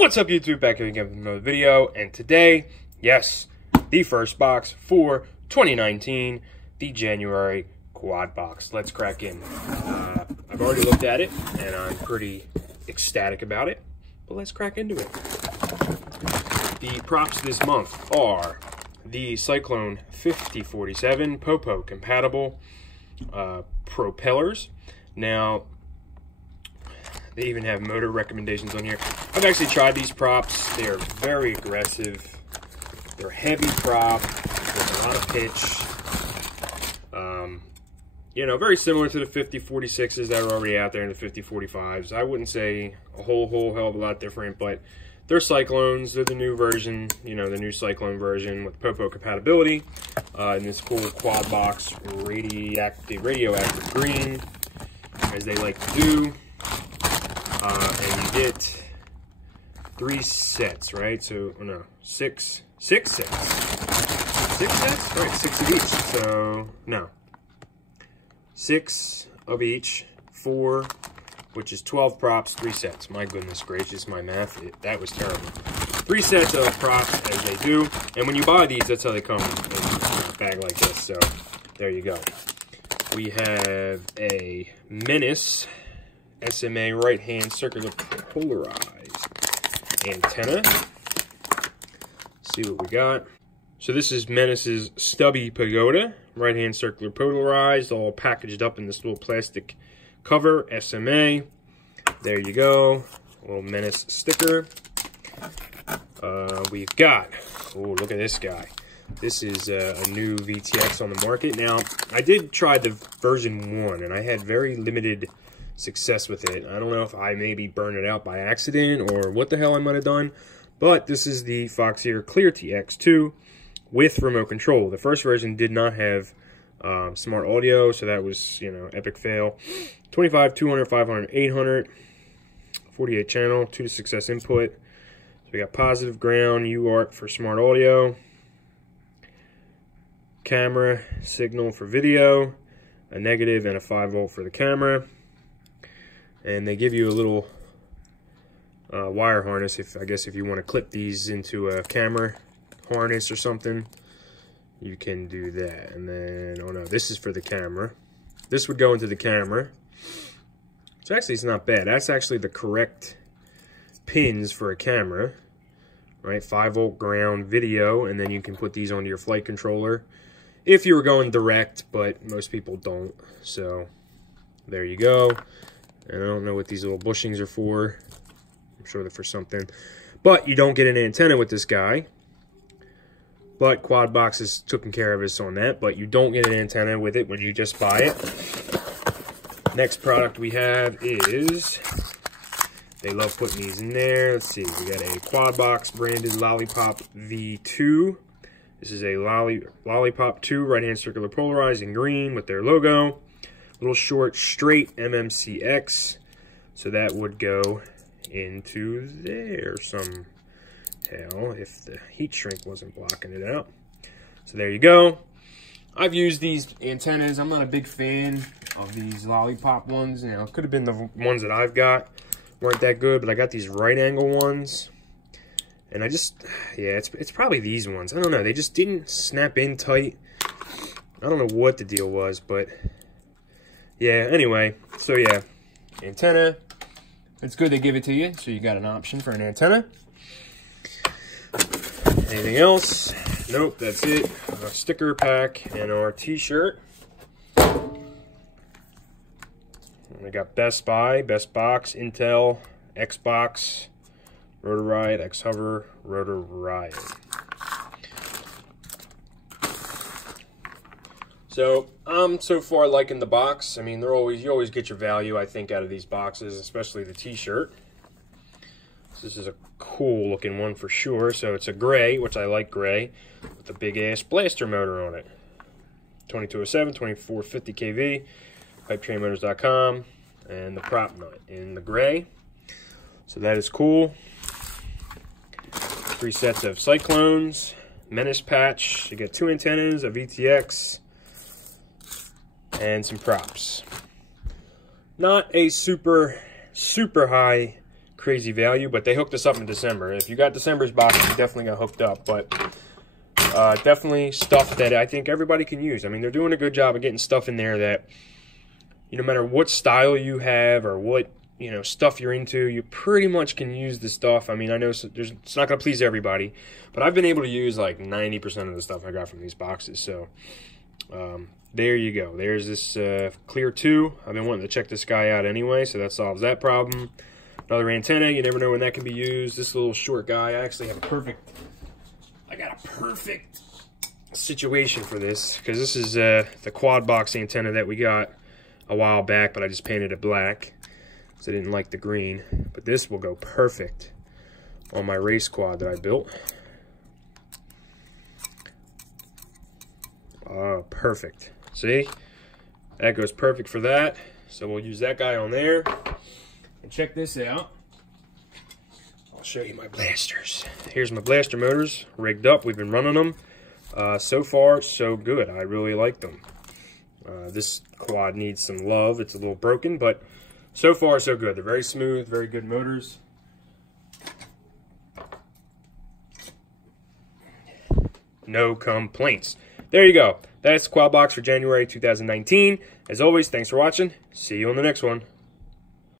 What's up, YouTube? Back here again with another video, and today, yes, the first box for 2019, the January quad box. Let's crack in. I've already looked at it, and I'm pretty ecstatic about it, but let's crack into it. The props this month are the Cyclone 5047 Popo compatible propellers. Now, they even have motor recommendations on here. I've actually tried these props. They are very aggressive. They're heavy prop with a lot of pitch. You know, very similar to the 5046s that are already out there and the 5045s. I wouldn't say a whole hell of a lot different, but they're Cyclones. They're the new version, you know, the new Cyclone version with Popo compatibility. In this cool quad box, radioactive green, as they like to do. And you get 3 sets, right? So, no, six sets. 6 sets? All right, 6 of each. So, no. 6 of each, 4, which is 12 props, 3 sets. My goodness gracious, my math, that was terrible. 3 sets of props, as they do. And when you buy these, that's how they come in a bag like this. So, there you go. We have a Menace SMA right-hand circular polarized antenna. Let's see what we got. So this is Menace's Stubby Pagoda, right-hand circular polarized, all packaged up in this little plastic cover, SMA. There you go, a little Menace sticker. We've got, oh, look at this guy. This is a new VTX on the market. Now, I did try the version 1, and I had very limited success with it. I don't know if I maybe burned it out by accident or what the hell I might have done, but this is the Foxeer Clear TX2 with remote control. The first version did not have smart audio, so that was, you know, epic fail. 25, 200, 500, 800, 48 channel, 2 to success input. So we got positive ground, UART for smart audio, camera signal for video, a negative and a 5 volt for the camera. And they give you a little wire harness, I guess if you want to clip these into a camera harness or something, you can do that. And then, oh no, this is for the camera. This would go into the camera. So actually, it's not bad. That's actually the correct pins for a camera, right? 5 volt ground video, and then you can put these onto your flight controller if you were going direct, but most people don't. So there you go. And I don't know what these little bushings are for. I'm sure they're for something. But you don't get an antenna with this guy. But Quad Box has taken care of us on that. But you don't get an antenna with it when you just buy it. Next product we have is, they love putting these in there. Let's see, we got a Quad Box branded Lollipop V2. This is a Lollipop 2 right-hand circular polarized in green with their logo. Little short, straight MMCX. So that would go into there somehow if the heat shrink wasn't blocking it out. So there you go. I've used these antennas. I'm not a big fan of these Lollipop ones. You know, it could have been the ones that I've got weren't that good, but I got these right angle ones. And I just, yeah, it's probably these ones. I don't know. They just didn't snap in tight. I don't know what the deal was, but yeah, anyway, so yeah, antenna. It's good they give it to you, so you got an option for an antenna. Anything else? Nope, that's it. A sticker pack and our t-shirt. We got Best Buy, Best Box, Intel, Xbox, Rotor Riot, X-Hover, Rotor Riot. So I'm so far liking the box. I mean, you always get your value, I think, out of these boxes, especially the t-shirt. So this is a cool looking one for sure. So it's a gray, which I like gray, with a big ass blaster motor on it. 2207, 2450 kV, pipetrainmotors.com, and the prop nut in the gray. So that is cool. 3 sets of Cyclones, Menace patch. You get 2 antennas, a VTX, and some props. Not a super high crazy value, but they hooked us up in December. If you got December's box, you definitely got hooked up, but definitely stuff that I think everybody can use. I mean, they're doing a good job of getting stuff in there that, no matter what style you have or what, stuff you're into, you pretty much can use the stuff. I mean, I know it's not going to please everybody, but I've been able to use like 90% of the stuff I got from these boxes. So there you go. There's this Clear 2. I've been wanting to check this guy out anyway, so that solves that problem. Another antenna. You never know when that can be used. This little short guy, I actually have I got a perfect situation for this, because this is the quad box antenna that we got a while back, but I just painted it black because I didn't like the green. But this will go perfect on my race quad that I built. Oh, perfect. See? That goes perfect for that. So we'll use that guy on there. And check this out. I'll show you my blasters. Here's my blaster motors rigged up. We've been running them. So far, so good. I really like them. This quad needs some love. It's a little broken, but so far, so good. They're very smooth, very good motors. No complaints. There you go. That's Quad Box for January 2019. As always, thanks for watching. See you on the next one.